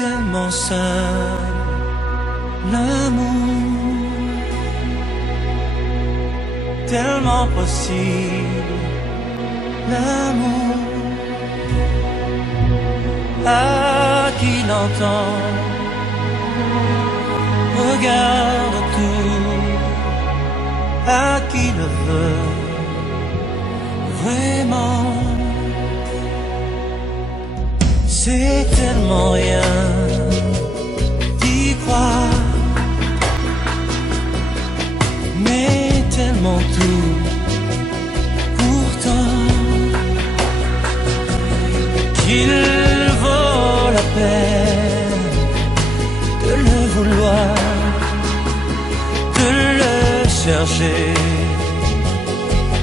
tellement simple, l'amour, tellement possible, l'amour. À qui l'entend, regarde tout, à qui le veut vraiment. C'est tellement rien d'y croire, mais tellement tout pourtant qu'il vaut la peine de le vouloir, de le chercher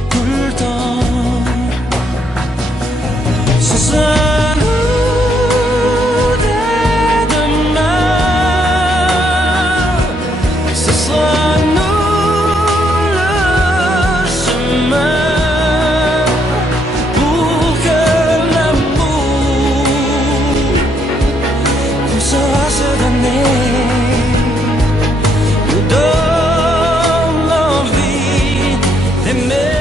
tout le temps. Ce sera nous dès demain, ce sera nous le chemin pour que l'amour qu'on saura se donner nous donne l'envie d'aimer.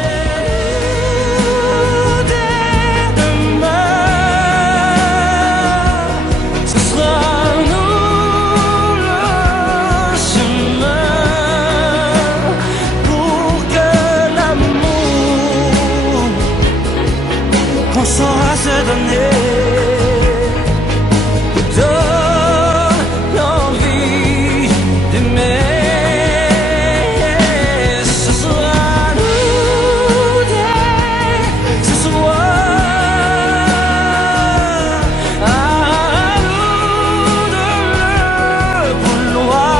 On saura se donner, nous donne l'envie d'aimer. Ce sera nous dès ce soir, à nous de le vouloir,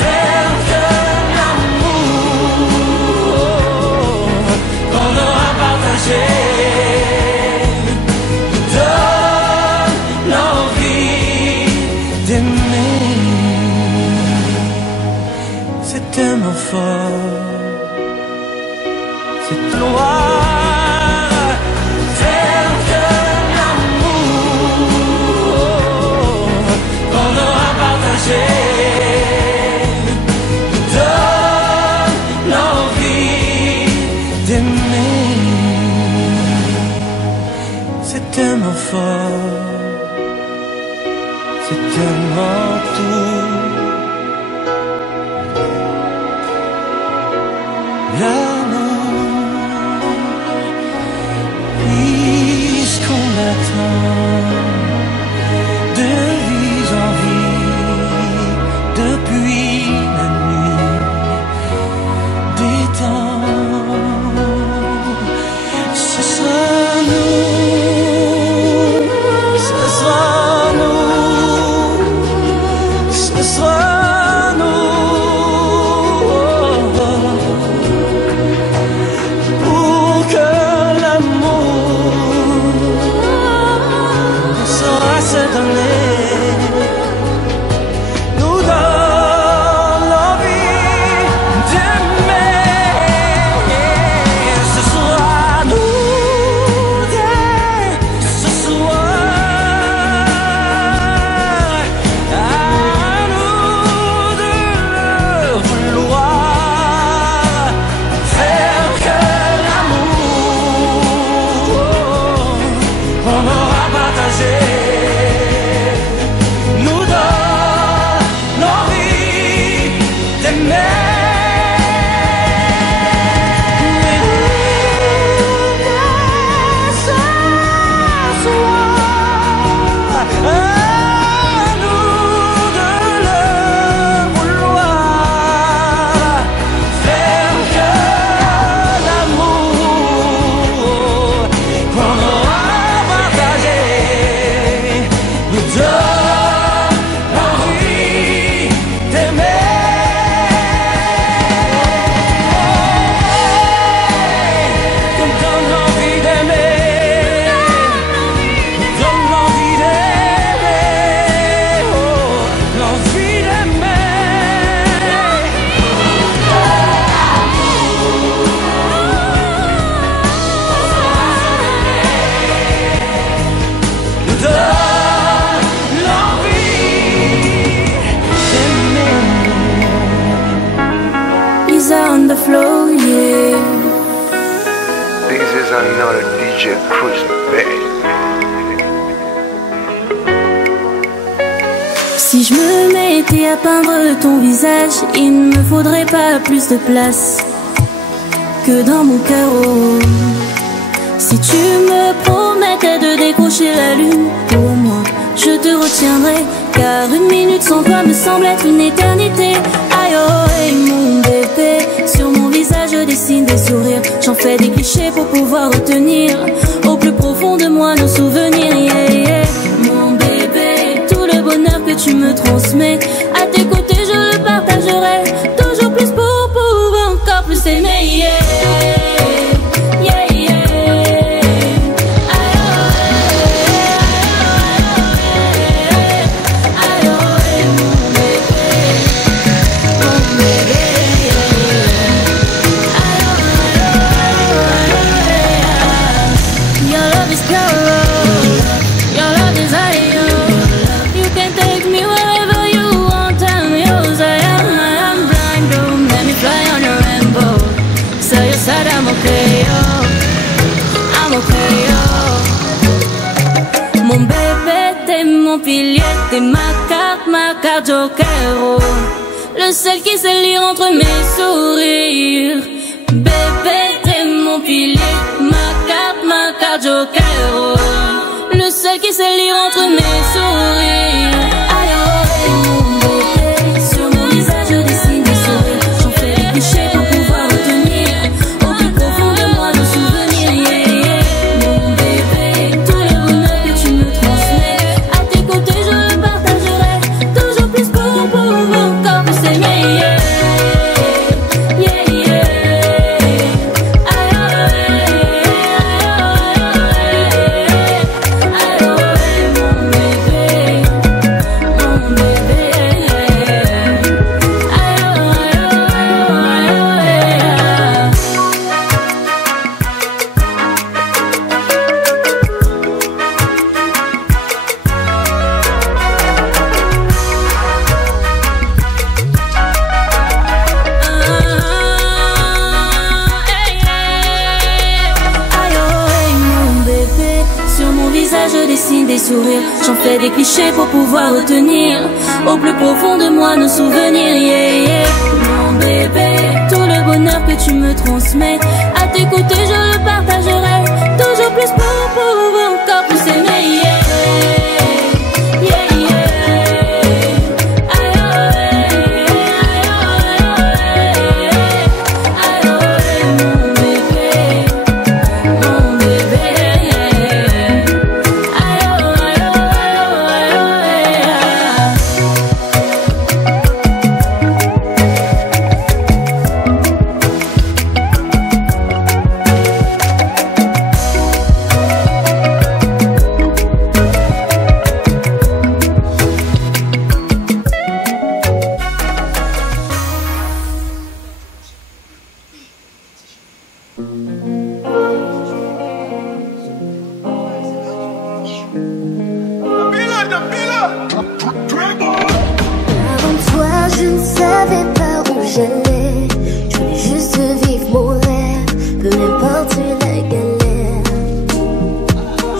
faire que l'amour qu'on aura partagé donne l'envie d'aimer. C'est tellement fort, cette loi, faire que l'amour qu'on aura partagé donne l'envie d'aimer. C'est tellement fort, c'est tellement tout. L'amour, puisqu'on attend de vie en vie depuis la nuit des temps. Ce sera nous, ce sera nous, ce another DJ Chris Bay. Si je me mettais à peindre ton visage, il ne me faudrait pas plus de place que dans mon cœur. Oh. Si tu me promettais de décrocher la lune, pour moi, je te retiendrai. Car une minute sans toi me semble être une éternité. Aïe oh, hey, mon bébé, sur mon visage je dessine des sourires. J'en fais des clichés pour pouvoir retenir au plus profond de moi nos souvenirs. Yeah, yeah. Mon bébé, tout le bonheur que tu me transmets, à tes côtés je le partagerai. Toujours plus pour pouvoir encore plus aimer. Yeah. Mon bébé, t'es mon pilier, t'es ma carte joker, oh. Le seul qui sait lire entre mes sourires. Bébé, t'es mon pilier, ma carte joker, oh. Le seul qui sait lire entre mes sourires. Aïe, oh, mon bébé, sur mon visage je dessine des sourires. J'en fais des clichés pour pouvoir retenir au plus profond de moi nos souvenirs. Yeah, yeah. Mon bébé, tout le bonheur que tu me transmets, à tes côtés je le partagerai. Toujours plus pour pouvoir encore plus aimer. Yeah, yeah, yeah. Aïe, aïe, aïe, mon bébé, mon bébé. Je dessine des sourires, j'en fais des clichés pour pouvoir retenir au plus profond de moi nos souvenirs. Yeah, yeah. Mon bébé, tout le bonheur que tu me transmets, à tes côtés je le partagerai. Toujours plus pour pouvoir encore plus aimer. Yeah. Avant toi, je ne savais pas où j'allais. Je voulais juste vivre mon rêve, peu importe la galère.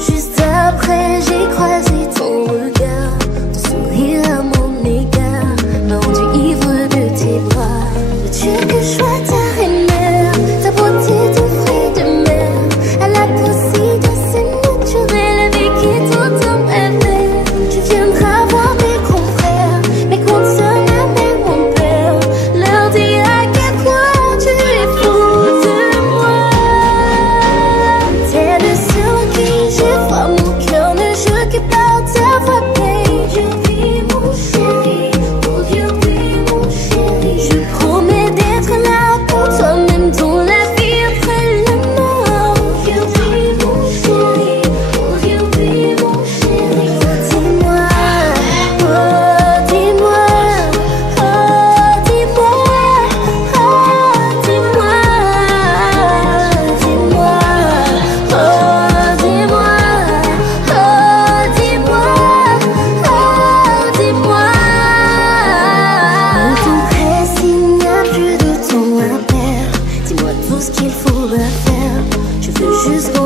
Juste après, j'ai croisé ton regard, ton sourire à mon égard m'a rendu ivre de tes bras. Veux-tu que je sois ta reine-mère, ta beauté de fruits de mer, à la peau si douce et naturelle, avec qui tout en rêvait. Tu viendras voir mes confrères, mes consoeurs, ma mère, mon père, leur dire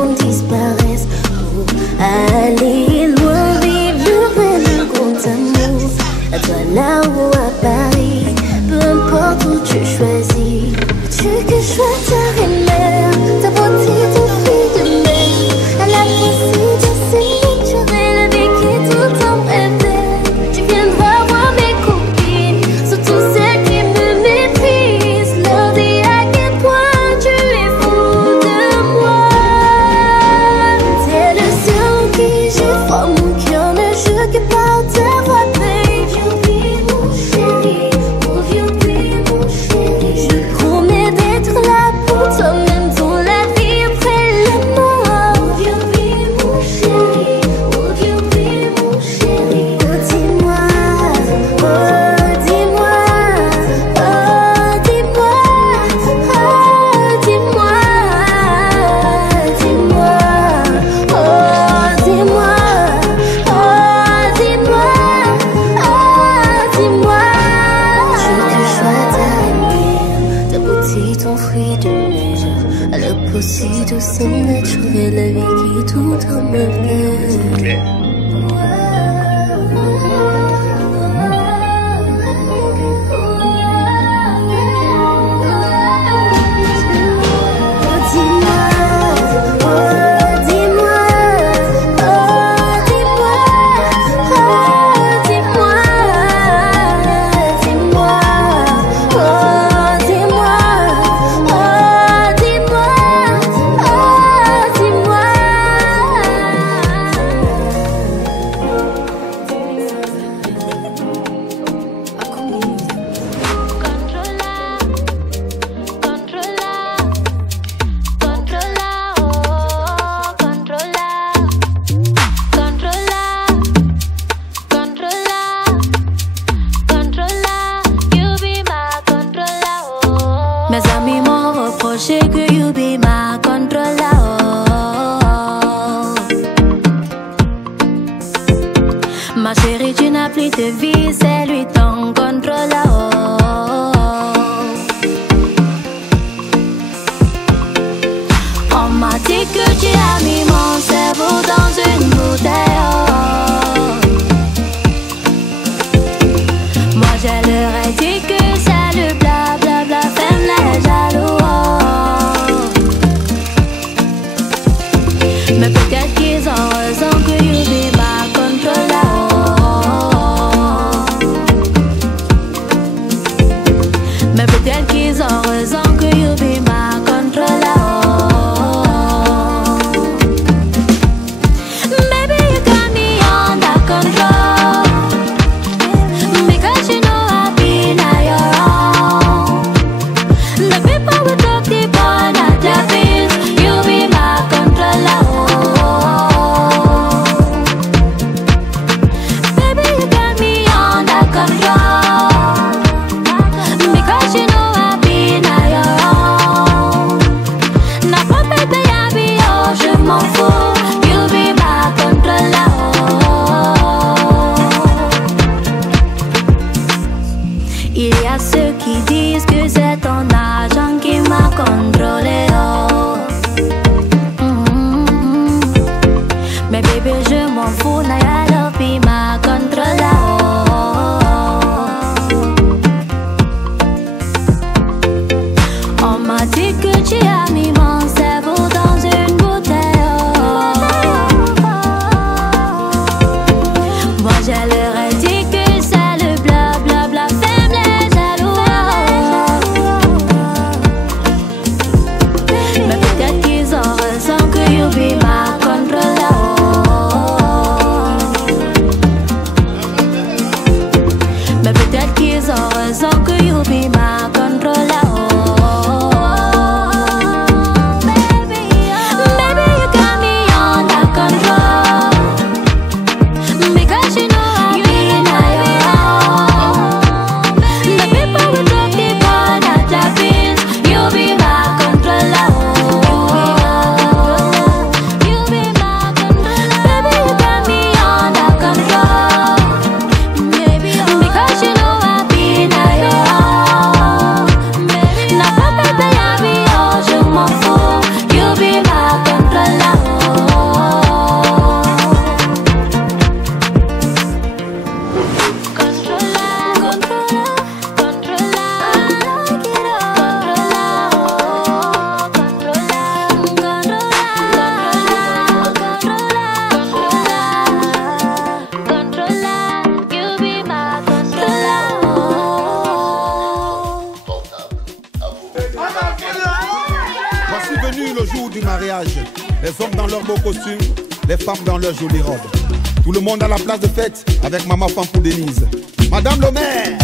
qu'on disparaisse pour aller loin, vivre le vrai, le grand amour. À toi là ou à Paris, peu importe où tu choisis. Tu que je sois terre et mer, ta beauté, ton fruit de mer. À la fosse de ces naturels avec qui tout en rêvait. Tu viendras voir mes copines, surtout celles qui me méprisent. Leur dis à quel point tu es fou de moi. T'es le seul qui j'ai froid, mon cœur ne joue que par ta voix. Si douce et naturelle, la vie qui tout en me fait. Mes amis m'ont reproché que you be my controller. Ma chérie, tu n'as plus de vie, c'est lui ton contrôleur. On m'a dit que tu as mis mon cerveau dans une bouteille. Moi je leur ai dit que c'est le blablabla, femme les jaloux. Mais peut-être qu'ils ont raison que you be my controller. Mais peut-être qu'ils ont raison que you be my controller. Maybe you got me under control, because you know I've been at your own. The people will talk deep on at their feet, you be my controller. Les hommes dans leurs beaux costumes, les femmes dans leurs jolies robes. Tout le monde à la place de fête avec Maman Femme pour Denise. Madame le maire,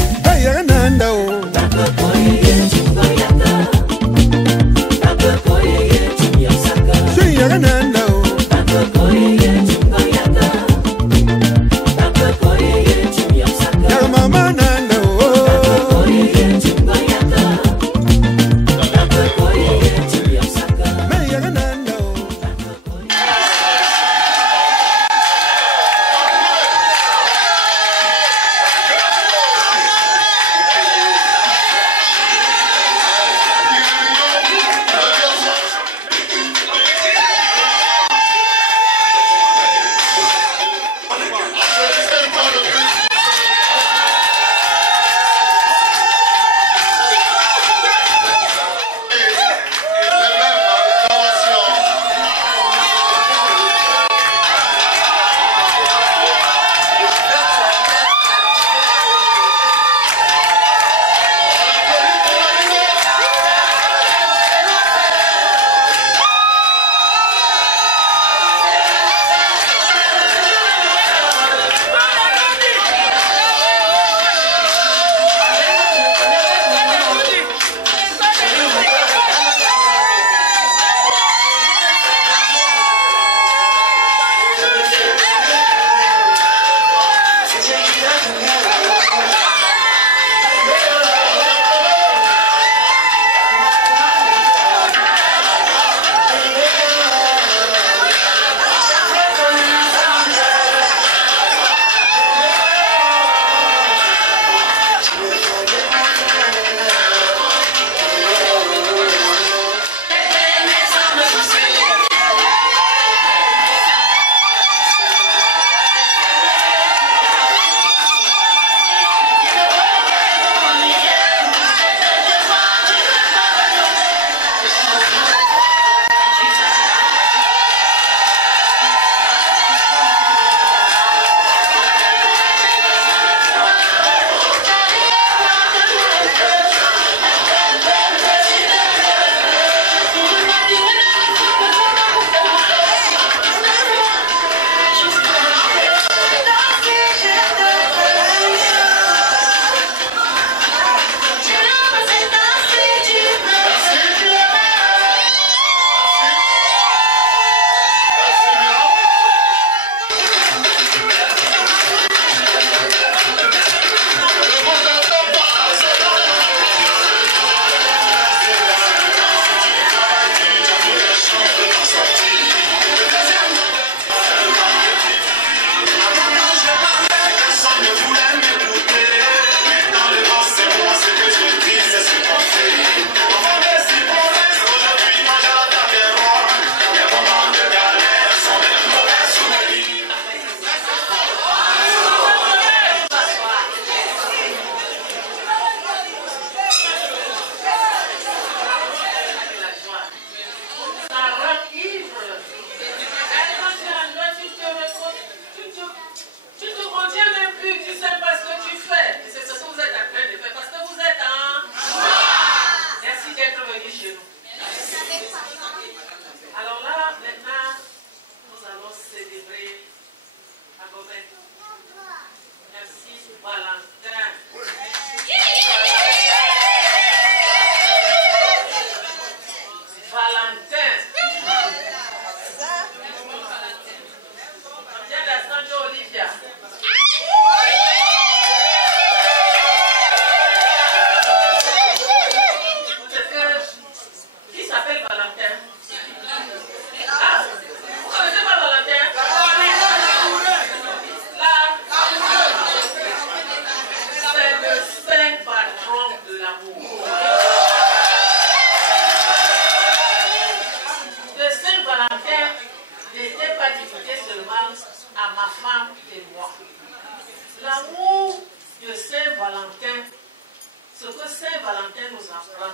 Ce que Saint-Valentin nous apprend,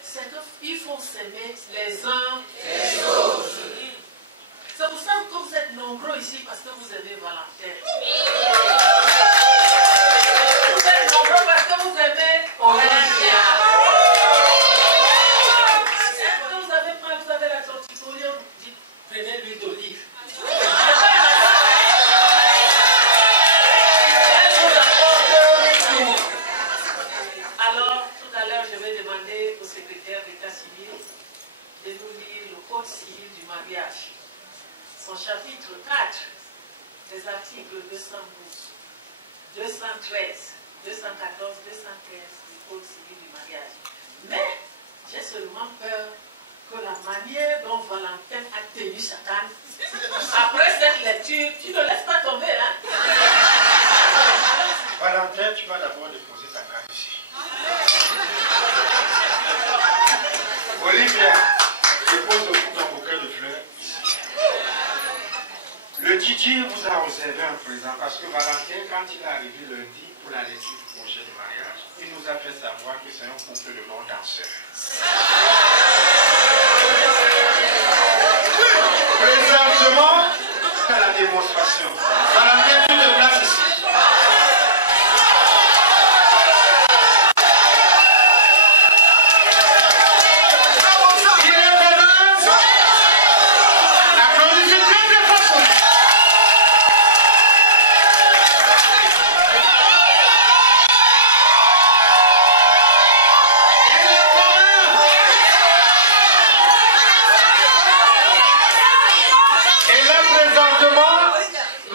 c'est qu'il faut s'aimer les uns les autres. C'est pour ça que vous êtes nombreux ici, parce que vous aimez Valentin. Vous êtes nombreux parce que vous aimez Olympia. Est-ce que vous avez la torticolis? Prenez l'huile d'olive. Alors, tout à l'heure, je vais demander au secrétaire d'État civil de nous lire le Code civil du mariage. Son chapitre 4, des articles 212, 213, 214, 215 du Code civil du mariage. Mais, j'ai seulement peur que la manière dont Valentin a tenu sa canne, après cette lecture, tu ne laisses pas tomber, hein? Valentin, tu vas d'abord déposer ta canne ici. Olivia, dépose aussi ton bouquet de fleurs ici. Le Didier vous a réservé un présent parce que Valentin, quand il est arrivé lundi pour la lecture du projet de mariage, il nous a fait savoir que c'est un couple de bons danseurs. Présentement, à la démonstration. Valentin, tu te places ici.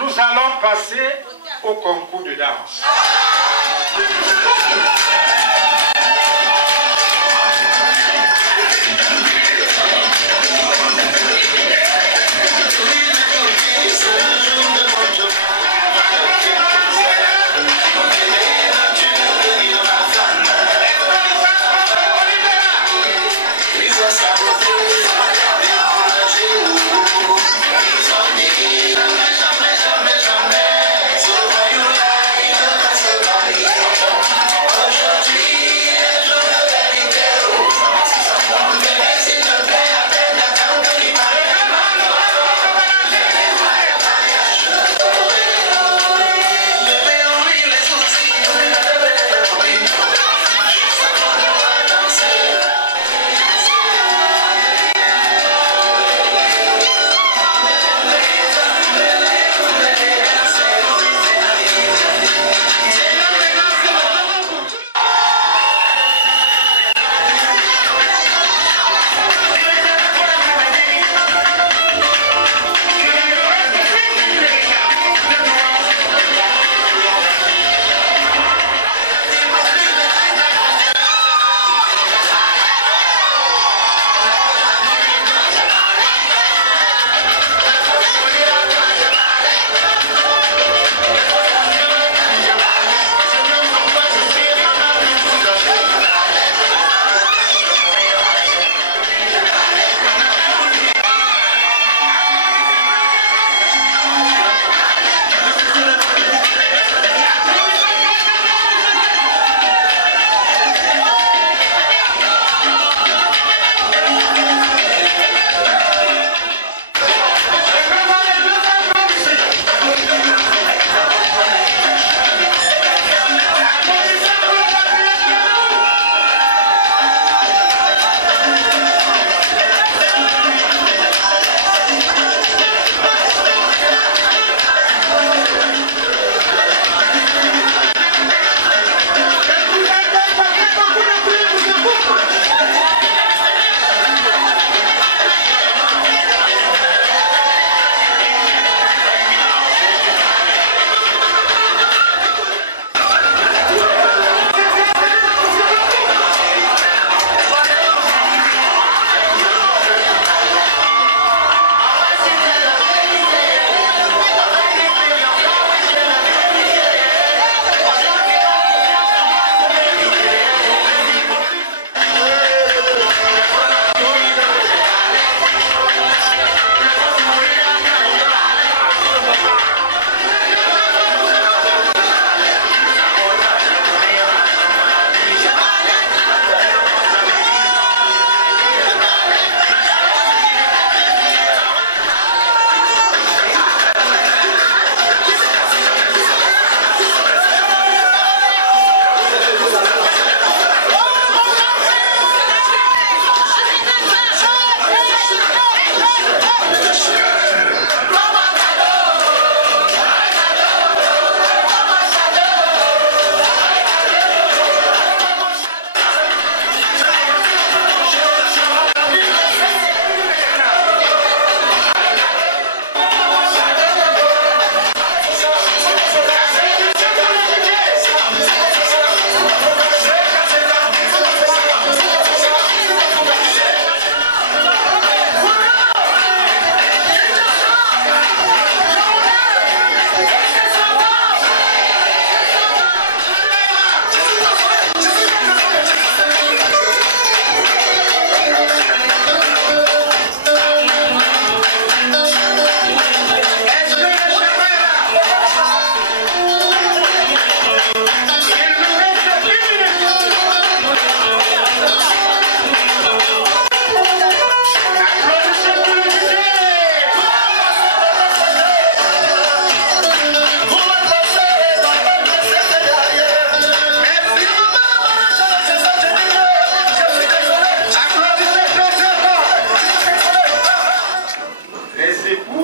Nous allons passer au concours de danse. Jamais, jamais, jamais.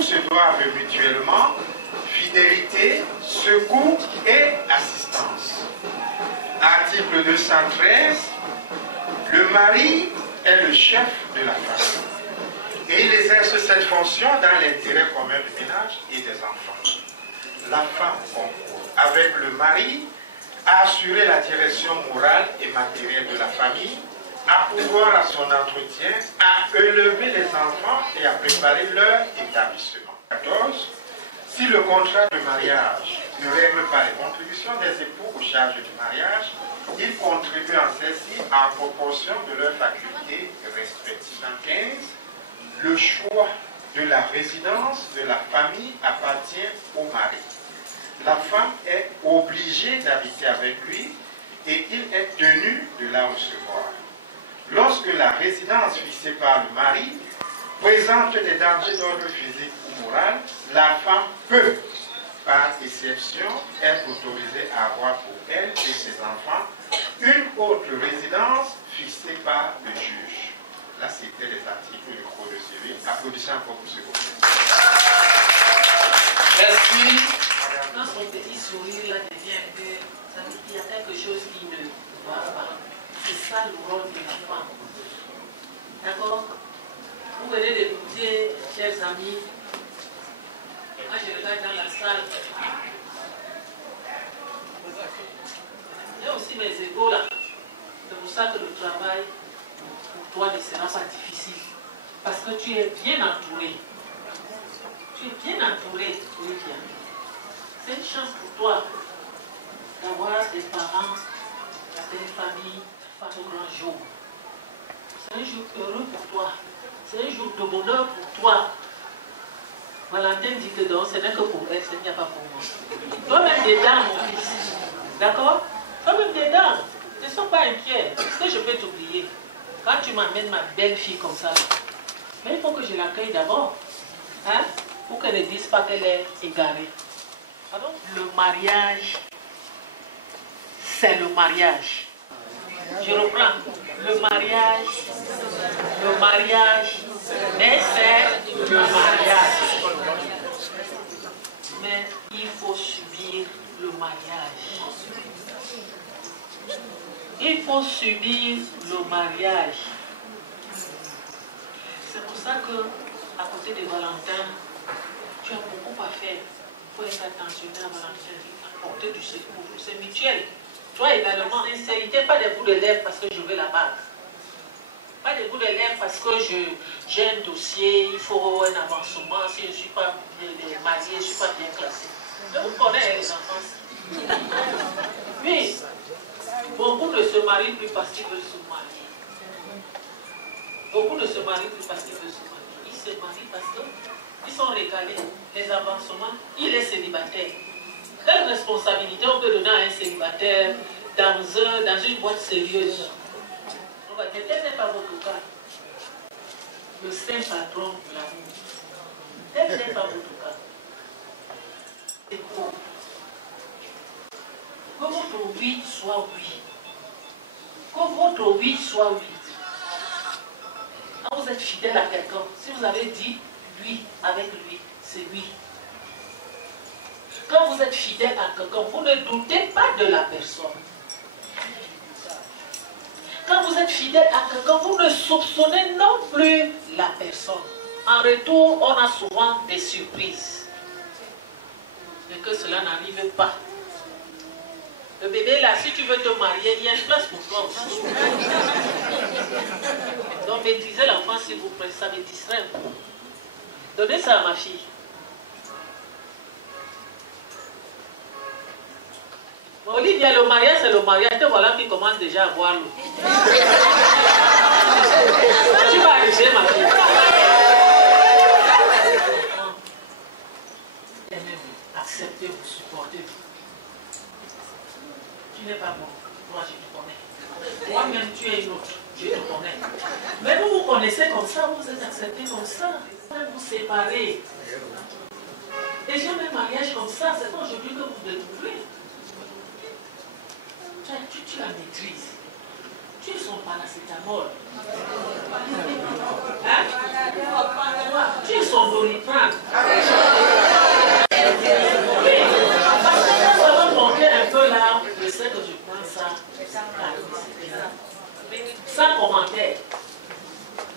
se doivent mutuellement fidélité, secours et assistance. Article 213, le mari est le chef de la famille et il exerce cette fonction dans l'intérêt commun du ménage et des enfants. La femme concourt avec le mari à assurer la direction morale et matérielle de la famille, à pouvoir à son entretien, à élever les enfants et à préparer leur établissement. 14. Si le contrat de mariage ne règle pas les contributions des époux aux charges du mariage, ils contribuent en celle-ci en proportion de leurs facultés respectives. 15. Le choix de la résidence de la famille appartient au mari. La femme est obligée d'habiter avec lui et il est tenu de la recevoir. Lorsque la résidence fixée par le mari présente des dangers d'ordre physique ou moral, la femme peut, par exception, être autorisée à avoir pour elle et ses enfants une autre résidence fixée par le juge. Là, c'était les articles du Code civil. Applaudissez encore pour ce groupe. Merci. Quand son petit sourire là devient un peu, ça veut dire qu'il y a quelque chose qui ne va pas. C'est ça le rôle de la femme. D'accord? Vous venez d'écouter, chers amis. Moi, je regarde dans la salle. Il y a aussi mes égaux là. C'est pour ça que le travail pour toi ne sera pas difficile. Parce que tu es bien entouré. Tu es bien entouré, Olivia. C'est une chance pour toi d'avoir des parents, des familles face au grand jour. C'est un jour heureux pour toi. C'est un jour de bonheur pour toi. Valentin dit que donc, ce n'est que pour elle, ce n'est pas pour moi. Toi-même des dents, mon fils. D'accord? Toi-même des dents. Ne sois pas inquiet. Est-ce que je peux t'oublier? Quand tu m'amènes ma belle fille comme ça, mais il faut que je l'accueille d'abord. Hein? Pour qu'elle ne dise pas qu'elle est égarée. Pardon? Le mariage, c'est le mariage. Je reprends. Le mariage, mais c'est le mariage. Mais il faut subir le mariage. Il faut subir le mariage. C'est pour ça que, à côté de Valentin, tu as beaucoup à faire. Il faut être attentionné à Valentin, apporter du secours. C'est mutuel. Toi également, sincérité, pas des bouts de lèvres parce que je veux la bague. Pas des bouts de lèvres parce que j'ai un dossier, il faut un avancement. Si je ne suis pas bien mariée, je ne suis pas bien classée. Je vous connais les enfants. Oui. Beaucoup ne se marient plus parce qu'ils veulent se marier. Beaucoup ne se marient plus parce qu'ils veulent se marier. Ils se marient parce qu'ils sont régalés. Les avancements, il est célibataire. Quelle responsabilité on peut donner à un célibataire dans une boîte sérieuse? On va dire, tel n'est pas votre cas. Le saint patron de l'amour. Tel n'est pas votre cas. C'est quoi? Que votre oui soit oui. Que votre oui soit oui. Quand vous êtes fidèle à quelqu'un, si vous avez dit oui avec lui, c'est oui. Quand vous êtes fidèle à quelqu'un, vous ne doutez pas de la personne. Quand vous êtes fidèle à quelqu'un, vous ne soupçonnez non plus la personne. En retour, on a souvent des surprises. Et que cela n'arrive pas. Le bébé là, si tu veux te marier, il y a une place pour toi aussi. Donc maîtrisez l'enfant s'il vous plaît, ça me distrait. Donnez ça à ma fille. Olivia, le mariage, c'est le mariage. Te voilà qui commence déjà à boire l'eau. Tu vas arriver, ma fille. Aimez-vous, acceptez-vous, supportez-vous. Tu n'es pas bon. Moi, je te connais. Moi-même, tu es une autre. Je te connais. Mais vous vous connaissez comme ça, vous êtes acceptés comme ça. Vous vous séparez. Et j'ai un mariage comme ça, c'est aujourd'hui que vous découvrez. Tu la maîtrises. Tu es son paracétamol. Hein? Tu es son doliprane. Oui, parce que quand ça va manquer un peu là, je sais que je prends ça. Sans commentaire.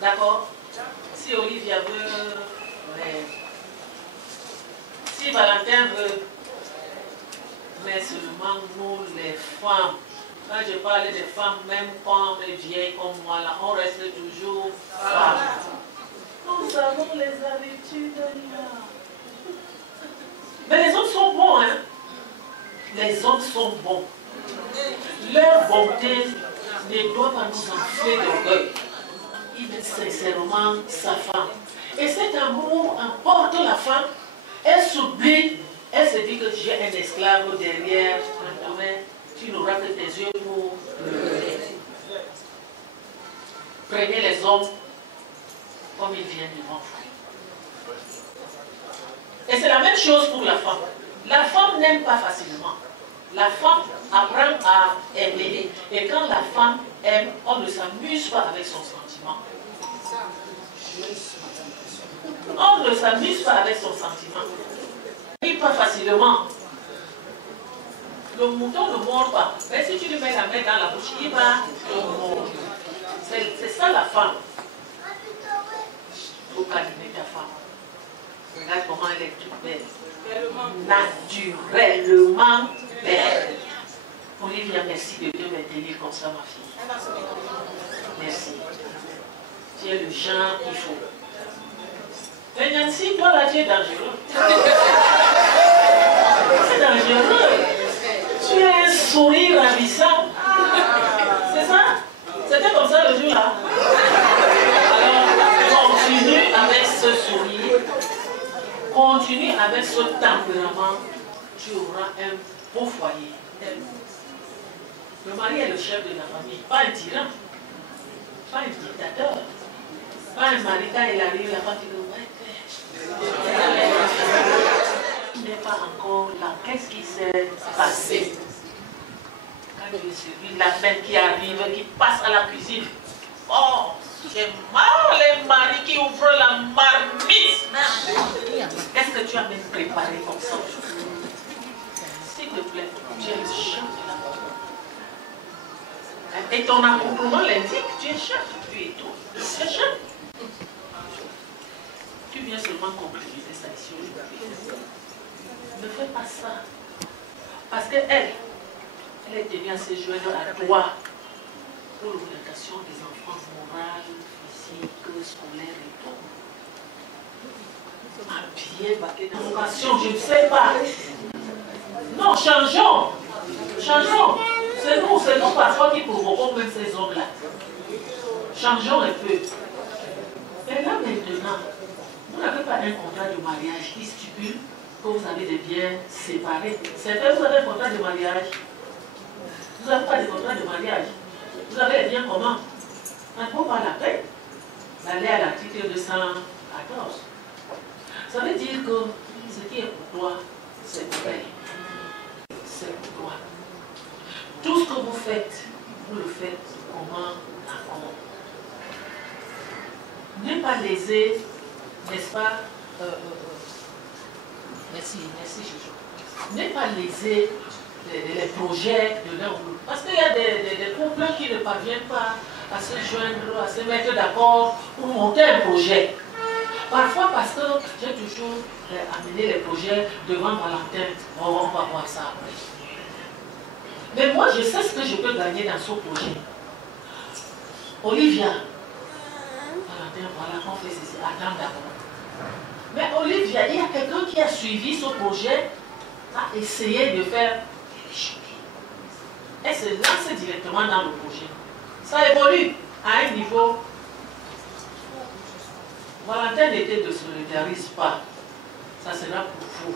D'accord? Si Olivia veut, ouais. Si Valentin veut, mais seulement nous les femmes. Quand je parle des femmes, même quand les vieilles comme moi, là, on reste toujours femmes. Nous avons les habitudes là. Mais les hommes sont bons, hein? Les hommes sont bons. Leur bonté ne doit pas nous enfler d'orgueil. Il aime sincèrement sa femme. Et cet amour emporte la femme. Elle s'oublie. Elle se dit que j'ai un esclave derrière. Tu n'auras que tes yeux pour pleurer. Prenez les hommes comme ils viennent du monde. Et c'est la même chose pour la femme. La femme n'aime pas facilement. La femme apprend à aimer. Et quand la femme aime, on ne s'amuse pas avec son sentiment. On ne s'amuse pas avec son sentiment. Il ne pas facilement. Le mouton ne mord pas. Mais si tu lui mets la main dans la bouche, il va te mordre. C'est ça la femme. Il faut calmer ta femme. Regarde comment elle est toute belle. Naturellement belle. Olivia, merci de te maintenir comme ça, ma fille. Merci. Tu es le genre qu'il faut. Mais Nancy, toi là, tu es dangereux. C'est dangereux. Tu as un sourire ravissant. C'est ça? C'était comme ça le jour-là. Alors, continue avec ce sourire. Continue avec ce tempérament. Tu auras un beau foyer. Le mari est le chef de la famille, pas un tyran, pas un dictateur, pas un mari quand il arrive là-bas qui dit ouais, il n'est pas encore là. Qu'est-ce qui s'est passé? Quand je suis la mère qui arrive, qui passe à la cuisine. Oh, j'ai marre les maris qui ouvrent la marmite. Qu'est-ce que tu as même préparé comme ça? S'il te plaît, tu es le chef de la famille. Et ton accoutrement l'indique, tu es chef, tu es tout. Tu es chef. Tu viens seulement compléter ça ici aujourd'hui. Ne fais pas ça. Parce qu'elle est tenue à se joindre à toi pour l'orientation des enfants morales, physiques, scolaires et tout. À bien baquer dans l'éducation, je ne sais pas. Non, changeons. Changeons. C'est nous parfois qui provoquons même ces hommes-là. Changeons un peu. Et là maintenant, vous n'avez pas un contrat de mariage qui stipule que vous avez des biens séparés. C'est vrai, vous avez un contrat de mariage. Vous n'avez pas de contrat de mariage. Vous avez les biens communs. Ça ne vaut pas la peine d'aller à l'article 214. Ça veut dire que ce qui est pour toi, c'est pour elle. C'est pour toi. Tout ce que vous faites, vous le faites commun accord. Ne pas léser, n'est-ce pas? Merci Jojo. Ne pas léser les projets de l'un ou l'autre. Parce qu'il y a des couples qui ne parviennent pas à se joindre, à se mettre d'accord pour monter un projet. Parfois parce que j'ai toujours amené les projets devant Valentin. Oh, on va voir ça après. Mais moi, je sais ce que je peux gagner dans ce projet. Olivia, Valentin, voilà, on fait ceci. Attends d'abord. Mais Olivia, il y a quelqu'un qui a suivi ce projet, a essayé de faire. Elle se lance directement dans le projet. Ça évolue à un niveau. Valentin ne te solidarise pas. Ça sera pour vous.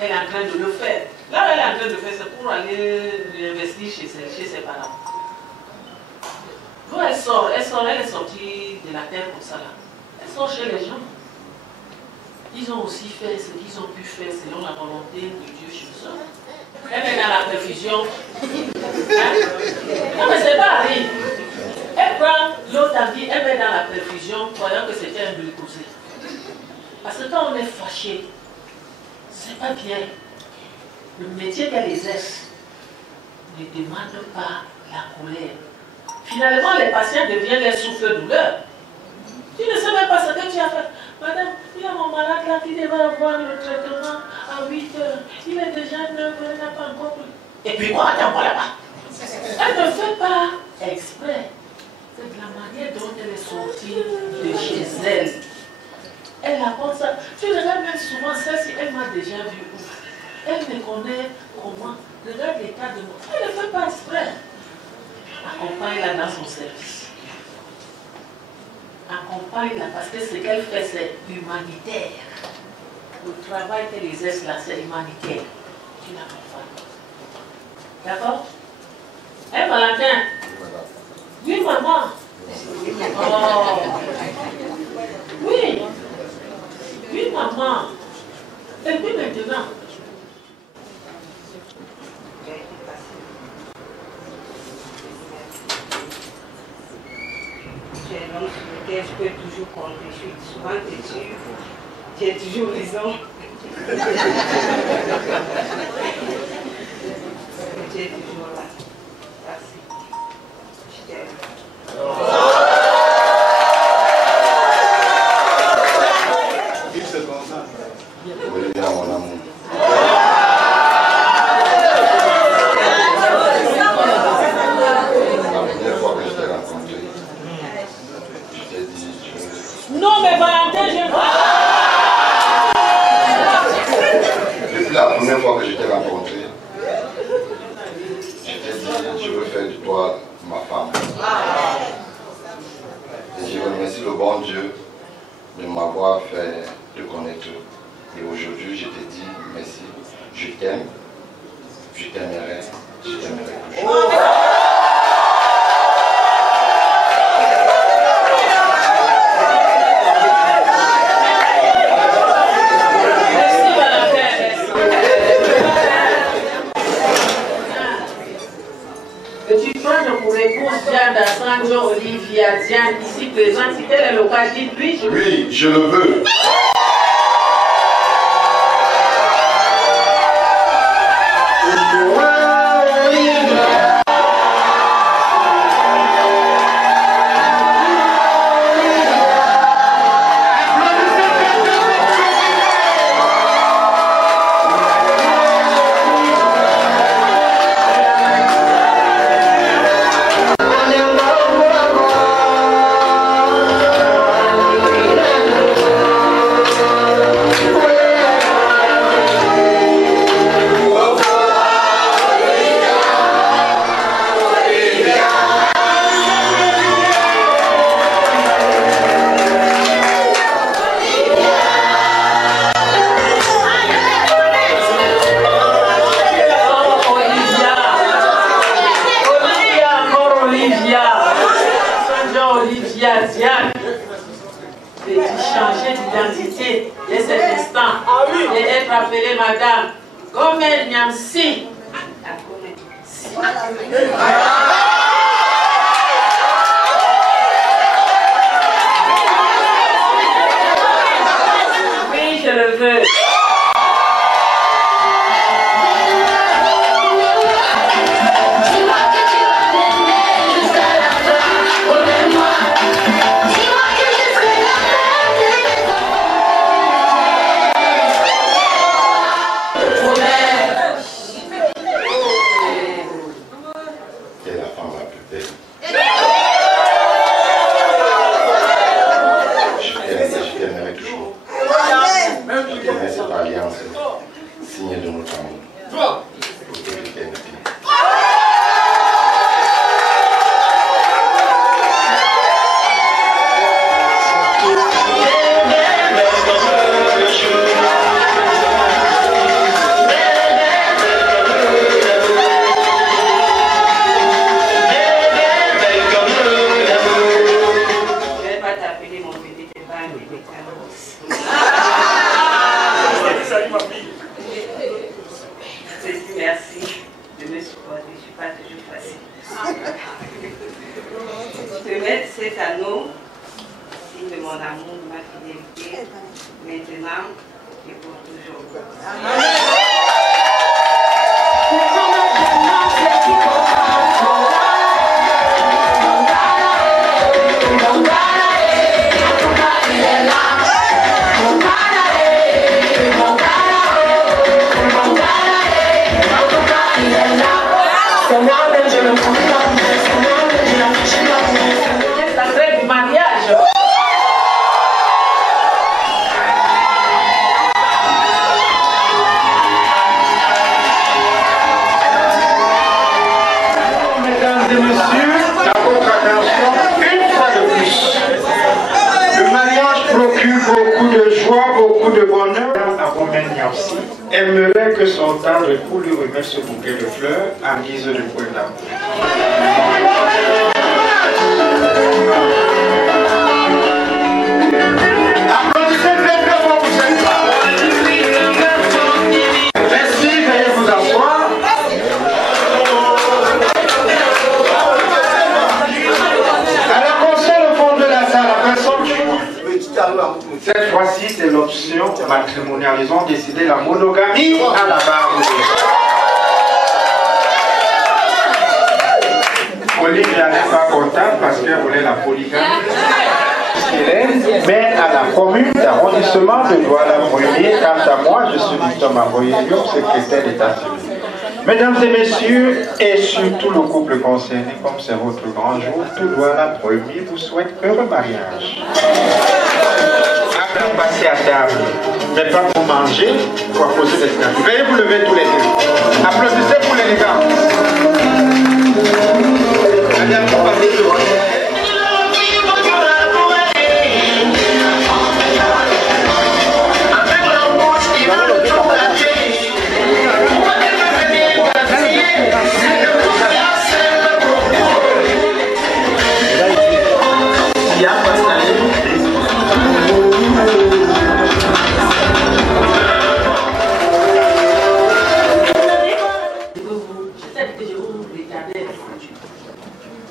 Elle est en train de le faire. Là où elle est en train de faire, c'est pour aller investir chez ses parents. Quand elle sort, elle est sortie de la terre comme ça là. Elle sort chez les gens. Ils ont aussi fait ce qu'ils ont pu faire selon la volonté de Dieu chez eux. Elle est dans la perfusion. Hein? Non, mais c'est pas rire. Elle prend l'autre habit, elle met dans la perfusion, croyant que c'était un glucosé. Parce que quand on est fâché, c'est pas bien. Le métier qu'elle exerce ne demande pas la colère. Finalement, les patients deviennent les souffres-douleurs. Tu ne sais même pas ce que tu as fait. Madame, il y a mon malade là qui devait avoir le traitement à 8 heures. Il est déjà 9 heures, il n'a pas encore pris. Et puis quoi, attends-moi là-bas. Elle ne fait pas exprès. C'est de la manière dont elle est sortie de chez elle. Elle apporte ça. Tu regardes même souvent celle-ci, elle m'a déjà vu où. Elle me connaît comment. Regarde l'état de moi. Elle ne fait pas exprès. Accompagne-la dans son service. Accompagne-la parce que ce qu'elle fait, c'est humanitaire. Le travail qu'elle exerce là, c'est humanitaire. Tu l'accompagnes. D'accord? Hé, Valentin? Oui, maman. Oh. Oui. Oui, maman. Et puis maintenant? Tu es l'homme sur lequel je peux toujours compter. Je suis souvent têtue. Tu as toujours raison. Tu es toujours là. Merci. Je t'aime. Oui, bien, mon amour. Non, mais Valentin, je vois. Depuis la première fois que je t'ai rencontré, je t'ai dit, je veux faire de toi ma femme. Et je remercie le bon Dieu de m'avoir fait te connaître. Et aujourd'hui, je te dis merci. Je t'aime, je t'aimerai toujours. Olivia Diane, ici présente, si tel est le cas, dites-lui. Oui, je le veux. Changer d'identité dès cet instant et être appelée madame Gomel Nyamsi. Oui, je le veux. à nous, signe de mon amour, de ma fidélité, maintenant et pour toujours. Aimerait que son tendre époux lui remette ce bouquet de fleurs en guise de point d'amour. Applaudissez très fort pour cette femme. Merci, veuillez vous asseoir. Alors, concerne le fond de la salle, la personne. Cette fois-ci, c'est l'option matrimoniale. Ils ont décidé la monogamie à la barre. Pauline n'est pas contente parce qu'elle voulait la polygamie. Mais à la commune d'arrondissement de Douala-Brunier, quant à moi, je suis Thomas Boyelium, secrétaire d'État civil. Mesdames et messieurs, et surtout le couple concerné, comme c'est votre grand jour, tout Douala-Brunier vous souhaite heureux mariage. Après passer à table, mais pas pour manger, pour poser des statues. Veuillez vous lever tous les deux. Applaudissez pour l'élégance.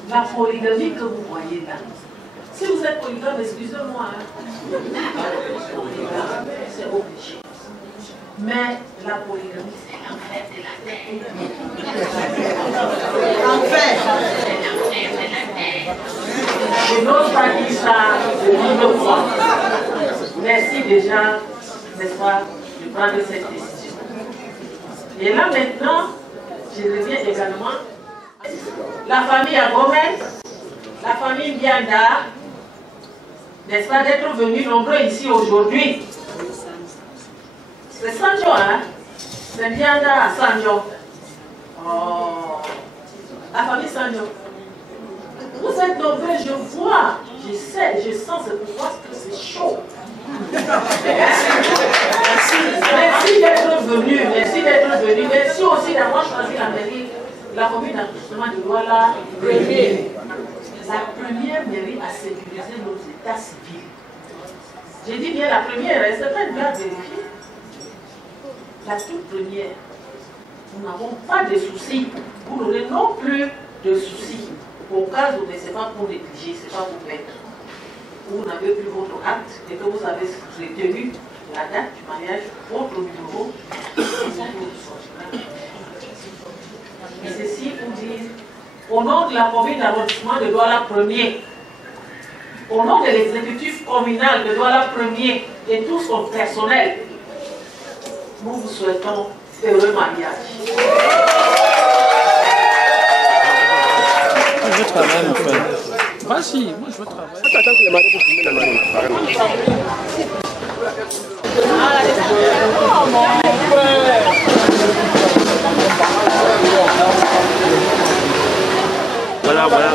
La polygamie que vous voyez là, si vous êtes polygame, excusez-moi, c'est obligé. Mais la polygamie, c'est l'enfer de la terre. L'enfer. Je n'ose pas dire ça de vive voix. Merci déjà, n'est-ce pas, de prendre cette décision. Et là maintenant, je reviens également. La famille Agomel, la famille Bianda, n'est-ce pas, d'être venus nombreux ici aujourd'hui. C'est Sanjo, hein? C'est Bianda à Sanjo. Oh, la famille Sanjo. Vous êtes nombreux, je vois, je sais, je sens, c'est pourquoi c'est chaud. Merci d'être venus, merci d'être venus. Merci aussi d'avoir choisi la mairie. La commune d'arrondissement de Douala-Brunier, la première mairie à sécuriser nos états civils. J'ai dit bien la première, c'est pas bien vérifié. La toute première. Nous n'avons pas de soucis. Vous n'aurez non plus de soucis. Au cas où ce n'est pas pour négliger, ce n'est pas pour mettre. Vous n'avez plus votre acte et que vous avez retenu la date du mariage, votre numéro, et ceci pour dire, au nom de la commune d'arrondissement de Douala-Brunier, au nom de l'exécutif communal de Douala-Brunier et tout son personnel, nous vous souhaitons heureux mariage. Je travaille, mon frère. Vas-y, moi je veux travailler. Voilà, voilà.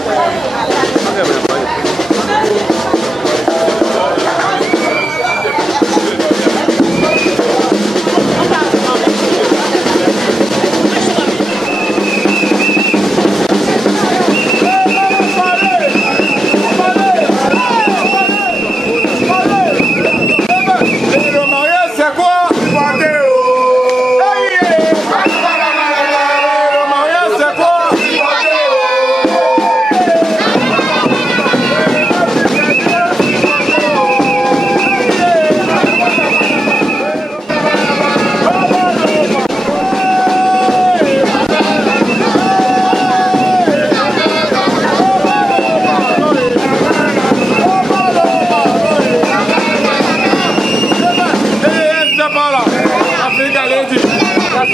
Le mariage, c'est quoi?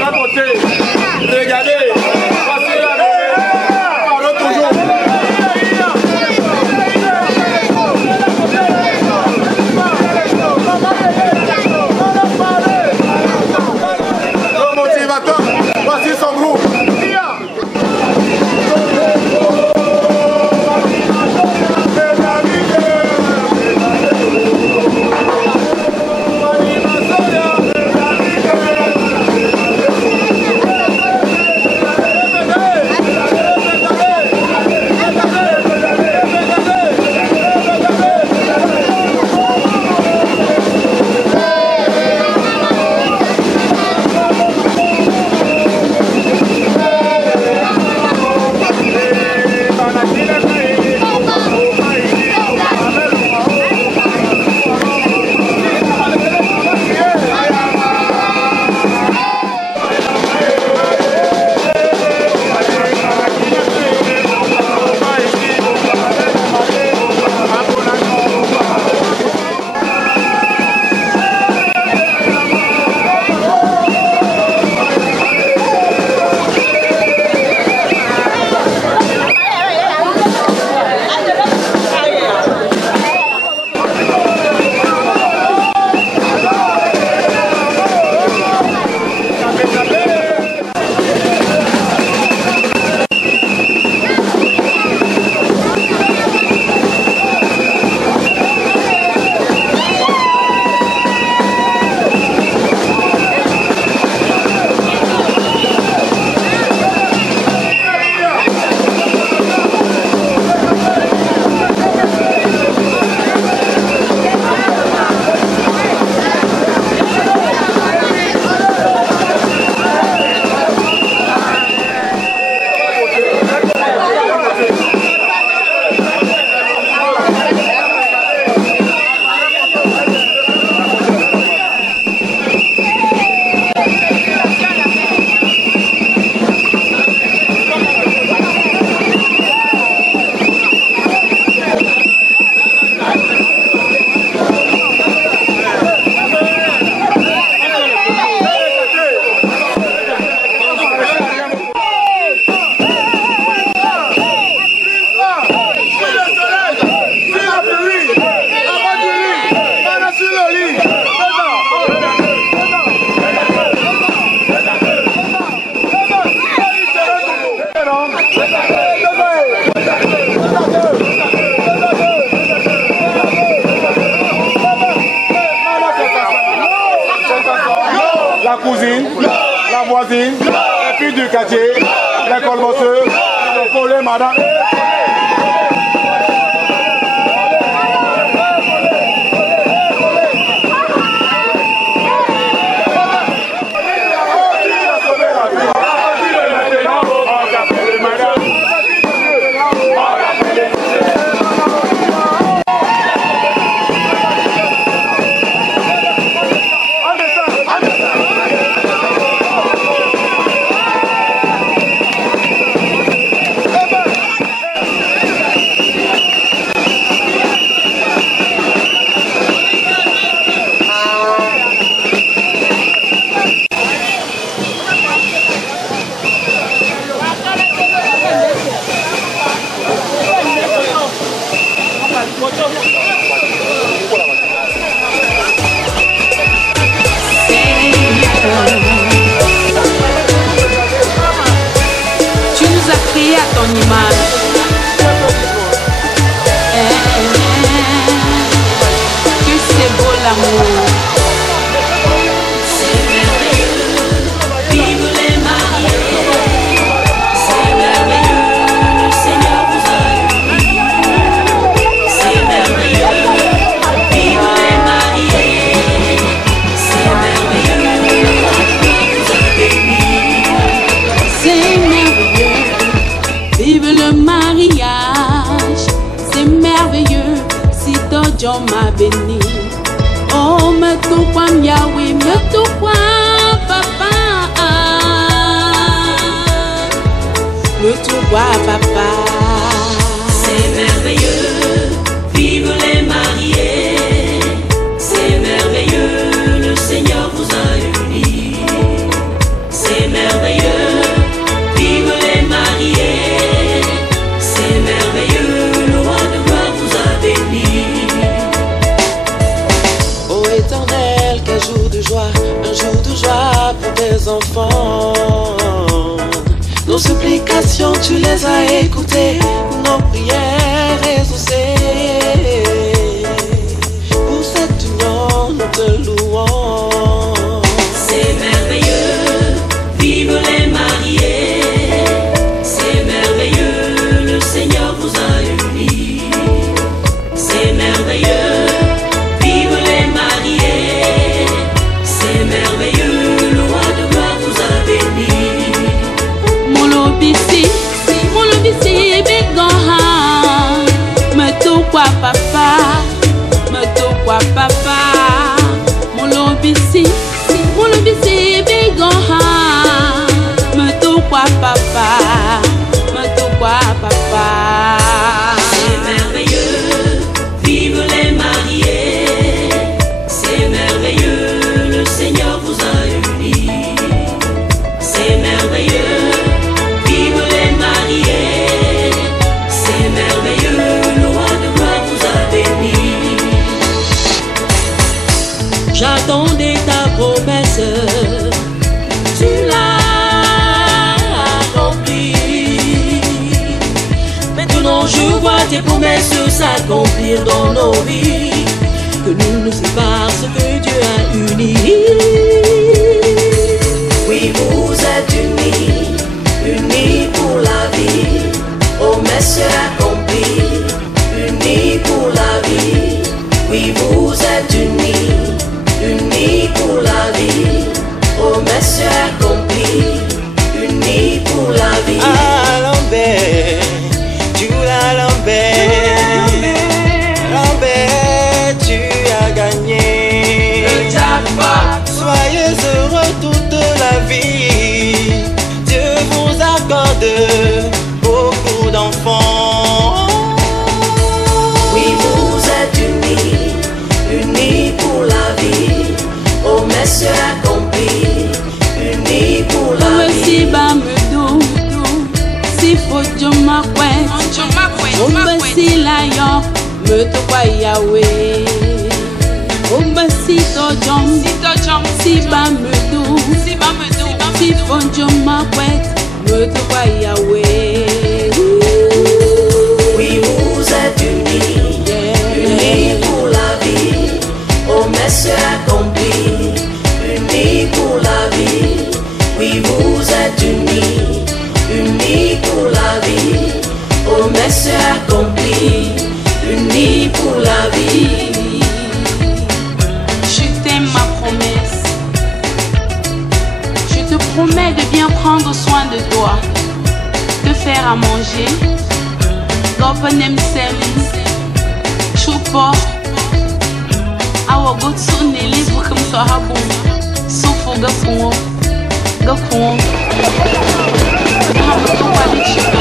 à côté. Regardez. Passez la main. Parlons toujours. Le motivateur, voici son groupe. La cousine, la voisine, les filles du quartier, les colbosseurs, les volets, madame. Tu nous as créés à ton image. Que c'est beau l'amour. C'est merveilleux, vive les mariés. C'est merveilleux, le Seigneur vous a unis. C'est merveilleux, vive les mariés. C'est merveilleux, Dieu vous a bénis. C'est merveilleux, vive le mariage. C'est merveilleux, si ton Dieu m'a béni. Oh, me tout quoi, Yahweh, me tout quoi, papa. Me tout quoi, papa. C'est merveilleux, vive les mariés. C'est merveilleux, le Seigneur vous a unis. C'est un jour de joie pour tes enfants. Nos supplications, tu les as écoutées, nos prières exaucées. Pour cette union, nous te louons. C'est merveilleux, vive les mariés. C'est merveilleux, le Seigneur vous a unis. C'est merveilleux, vive les mariés. C'est merveilleux, le roi de gloire vous a béni. Molobisi, begoha. Me tokwa papa, me tokwa papa. Molobisi, begoha. Me tokwa papa, me tokwa papa. C'est merveilleux, vive les mariés. C'est merveilleux, le Seigneur vous a unis. C'est merveilleux, vive les mariés. C'est merveilleux, le roi de gloire vous a béni. J'attendais ta promesse, tu l'as accomplie. Maintenant je vois tes promesses s'accomplir dans nos vies. Que nous nous sépare ce que Dieu a uni. Oui, vous êtes unis, unis pour la vie. Promesse accomplie, unis pour la vie. Oui, vous êtes unis, unis pour la vie. Promesse accomplie, unis pour la vie. Ah, Lambert, tu l'as Lambert. Lambert, tu as gagné le jackpot. Soyez heureux toute la vie. Dieu vous accorde beaucoup d'enfants. Oui, vous êtes unis, unis pour la vie. Promesse accomplie, unis pour la vie. Si bambedo, si faut ma couette, si la yo, me to kwa Yahweh. Si tojom, si bambedo, si faut ma couette, me to kwa Yahweh. Oui, vous êtes unis, unis pour la vie. Promesse accomplie, unis pour la vie. Oui, vous êtes unis, unis pour la vie. Promesse accomplie, unis pour la vie. Je t'aime ma promesse. Je te promets de bien prendre soin de toi, de faire à manger. Gopanem sem, chupo. Awa gotsu nili bukum sahabu. Sufu gafungo, gafungo. Gahamutu pali chupo.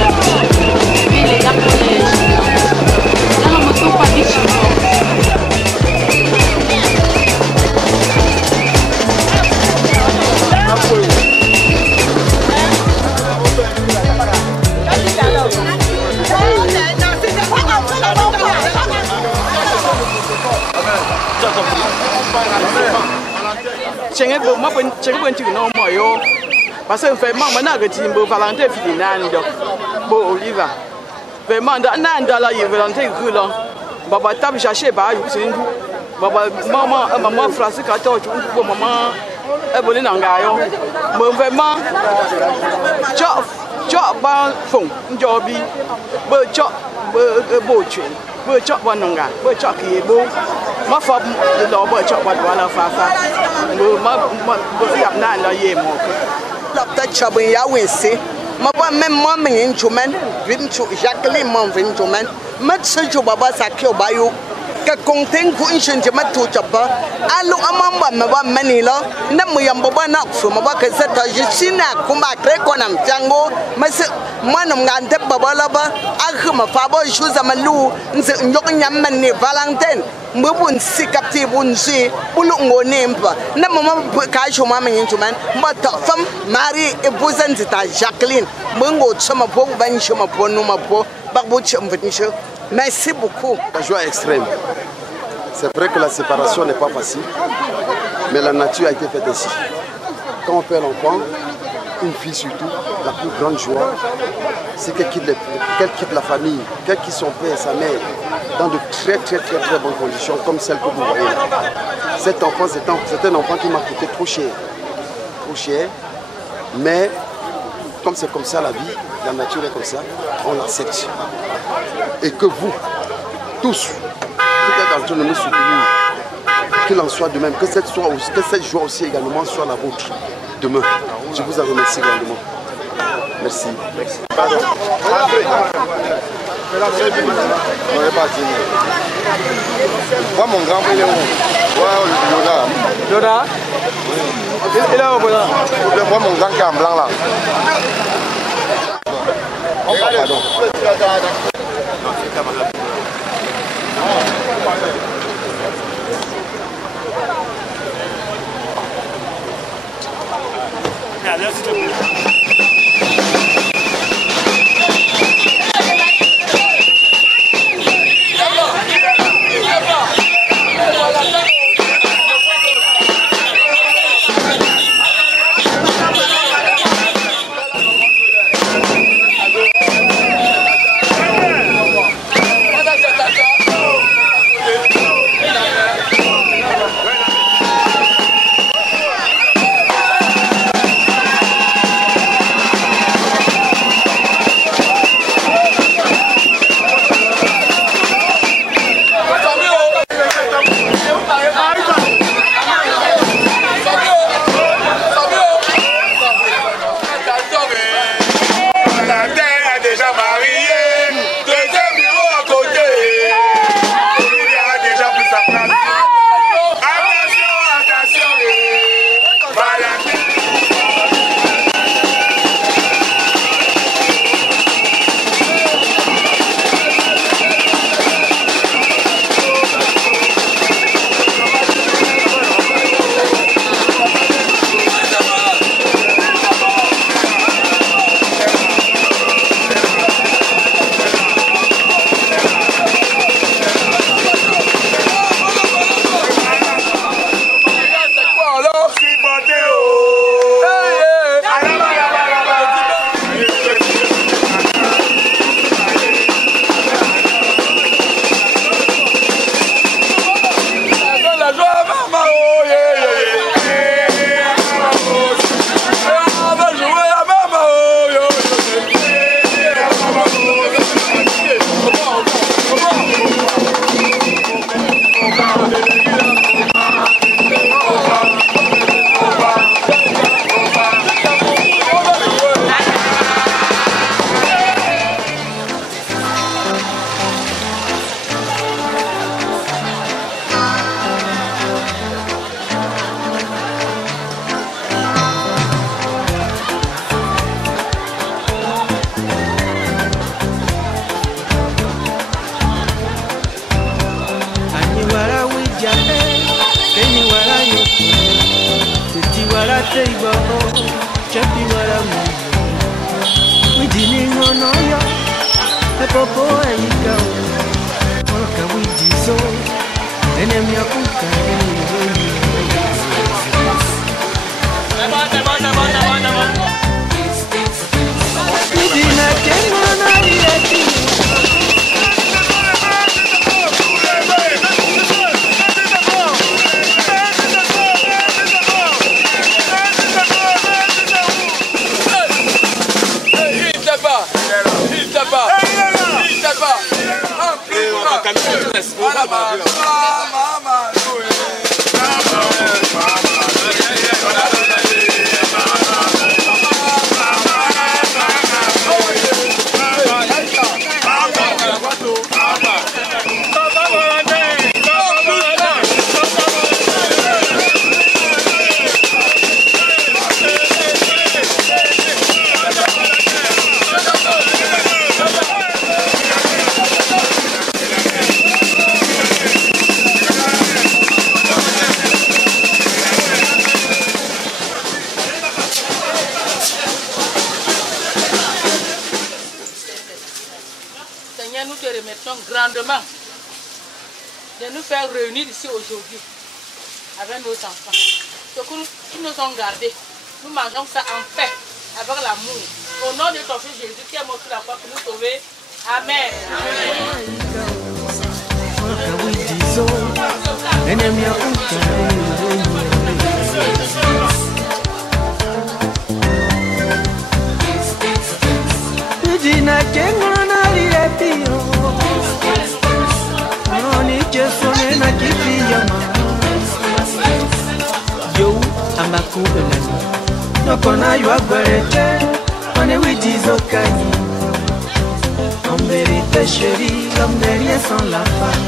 Bile gapunej. Gahamutu pali chupo. Chenga bo ma pun chenga pun tu no mo yo. Parce que vraiment maintenant que tu me Valentin Ferdinand bo Oliva. Vraiment dans nanda la Valentin Gulan. Baba tab chercher ba yu sin. Baba maman français ka to tu bo maman e bo ni nanga yo. Mo vraiment chop ba fong njobi. Bo chop bo chuen. Bữa chọn bọn nông gà, bữa chọn kỳ bố, mà phật đó bữa chọn bọn là phá bữa gặp nạn là gì mà lập ta chờ bây giờ nguyên sĩ, mà bọn mình instrument, vinh chủ Jacqueline mình instrument, mất sự chủ bà sa kêu bà yêu, cái công tiếng của instrument chỉ mất thu chập ba, alo amam bà mà mình lo, năm mươi năm bà nạp số mà bà cái sự thay xin à cũng bà cái con nằm trang ngô, mà sự mà nằm ngàn thép bà là bà, khi mà phá bơ chú ra mà lu, sự nhóc nhắm mình nè Valentine, mới buồn si cặp thì buồn si, buồn lúc ngồi nêm bà, năm mà cái số mà mình instrument, mà thợ phẩm Marie épousen ta Jacqueline, mới ngồi cho mà phố bên cho mà phố nô mà phố, bác bố chậm vật như thế. Merci beaucoup. La joie extrême. C'est vrai que la séparation n'est pas facile. Mais la nature a été faite ainsi. Quand on perd l'enfant, une fille surtout, la plus grande joie, c'est qu'elle quitte la famille, qu'elle quitte son père et sa mère dans de très bonnes conditions, comme celle que vous voyez là. Cet enfant, c'est un enfant qui m'a coûté trop cher, mais comme c'est comme ça la vie, la nature est comme ça, on l'accepte. Et que vous, tous, peut-être d'entre nous nous soutenir, qu'il en soit de même, que cette joie aussi également soit la vôtre demain. Je vous en remercie grandement. Merci. On est parti. Moi, mon grand frère, Yoda. Il est où là? Moi, mon grand qui est en blanc là. Pardon. nous te remercions grandement de nous faire réunir ici aujourd'hui. avec nos enfants. Ce que nous nous ont gardés, nous mangeons ça en paix, avec l'amour. Au nom de ton Fils Jésus qui est mort sur la croix pour nous sauver. Amen. En vérité chérie, l'homme n'est rien sans la femme.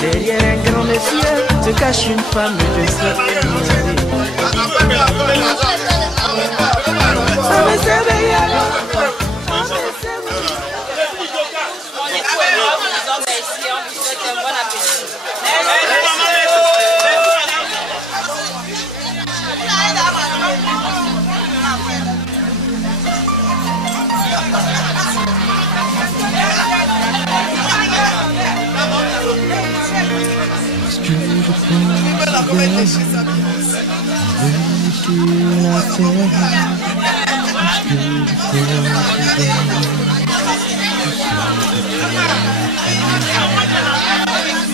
Derrière un grand monsieur se cache une femme de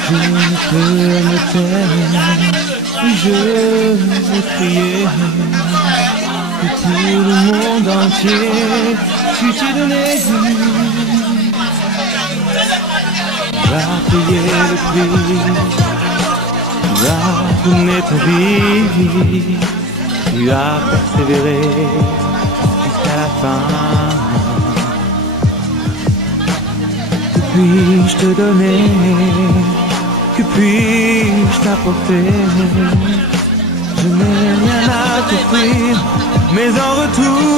Je ne peux me taire, je veux crier que pour le monde entier tu t'es donné. Va payer le prix, va donner ta vie, tu as persévéré jusqu'à la fin. Que puis-je te donner? Que puis-je t'apporter? Je n'ai rien à t'offrir, mais en retour